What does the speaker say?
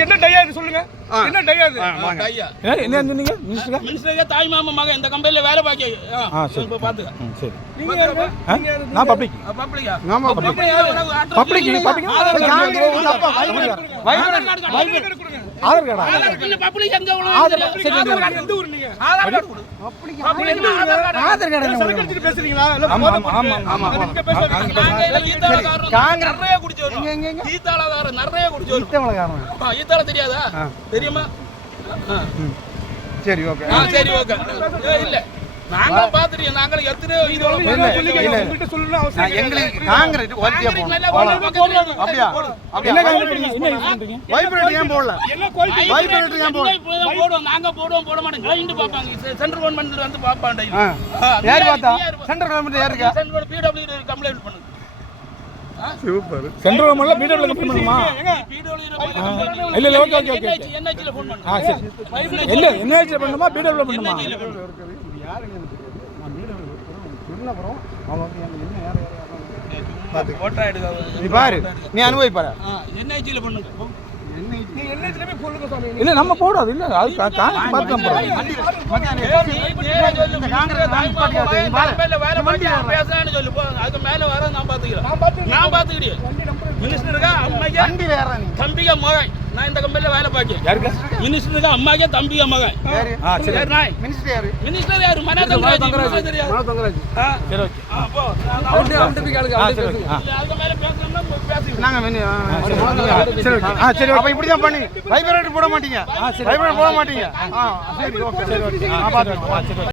என்ன டையாது சொல்லுங்க. என்ன ஏ, என்ன சொன்னீங்க? மினிஸ்டரா? தாய் மாமா மகன் இந்த கம்பெனில வேலை பாக்கி. ஆ, சரி. இப்போ பாத்துக்க. ம் சரி. நீங்க யாருங்க? ஆ? நீங்க யாரு? நான் பப்ளிக். பப்ளிக்கா? ஆமா public. Public public. Aadhaar Aadhaar Aadhaar card கொடுங்க. கார்டா? பப்ளிக் எங்க ஆதார் உள்ள சரி ஆதார் கார்டு எந்த ஊர் நீங்க? ஆதார் கார்டு? ஆதார் சரக்கு அடிச்சிட்டு பேசுறீங்களா? ஆமா, ஆமா, ஆமா, நாங்க இதுல ஈத்தாளக்காரர். நிறைய குடிச்சு எங்க, எங்க, ஈத்தாளக்காரர் நிறைய குடிச்சு வரோம் இத்தவளக்காரன் ஆ, ஈத்தாள தெரியாதா. தெரியுமா. சரி ஓகே. சரி ஓகே. இல்ல. நாங்களும் பாத்துட்டோம் நாங்களும் எத்தனையோ இது. எங்களுக்கு காங்கிரீட் மேல போடணும். அப்படியா? என்ன அப்படியா? காங்கிரீட் என்ன யூஸ் பண்றீங்க? வைப்ரேட் ஏன் போடல? என்ன quality? வைப்ரேட் ஏன் போடல? போடுவோம் நாங்க போடுவோம் போட மாட்டோம். கிளைண்ட் பாப்பாங்க சென்ட்ரல் கவர்மெண்ட்ல வந்து பாப்பாங்க ஆ. யார் பார்த்தா? சென்ட்ரல் கவர்மெண்ட் யார் இருக்கா? சென்ட்ரல் பிடபிள்யூ கம்ப்ளைண்ட் பண்ணுங்க சூப்பர் சென்ட்ரல் கவர்மெண்ட்ல பிடபிள்யூ கம்பெனி பண்ணுமா இல்ல, இல்ல, okay, okay, okay. என்ஹெச்ல ஃபோன் பண்ணுங்க ஆ சரி இல்ல என்ன பண்ணுமா பிடபிள்யூ பண்ணுமா சொன்னப்புறம் அவங்க வந்து என்ன யார் யார் ஓட்டா எடுக்க நீ பாரு நீ பண்ணுங்க. இல்ல நம்ம போடாது இல்ல அது பார்த்து தான் போடுறோம் பேசுறான்னு சொல்லு போ அதுக்கு மேல வர நான் பாத்துக்கிறேன் நான் number மினிஸ்டருக்கா அம்மாக்கே? வண்டியில் ஏறா நீ. தம்பிக மகன். நான் இந்த கம்பெனில வேலை யாருக்கு? மினிஸ்டருக்கு அம்மாக்கே தம்பிக மகன். மினிஸ்டர் யாரு? மினிஸ்டர் யாரு? மன தங்கராஜ். தெரியாது சரி ஓகே. ஆ, போ. நான் அவர்ட்ட- ஆ சரி ஓகே. ஆ இல்ல, அதுக்கு மேல பேசணும்னா சரி, அப்ப இப்படி தான் பண்ணி. வைப்ரேட் போட மாட்டீங்க. போட மாட்டீங்க. ஆ சரி ஓகே ஓகே.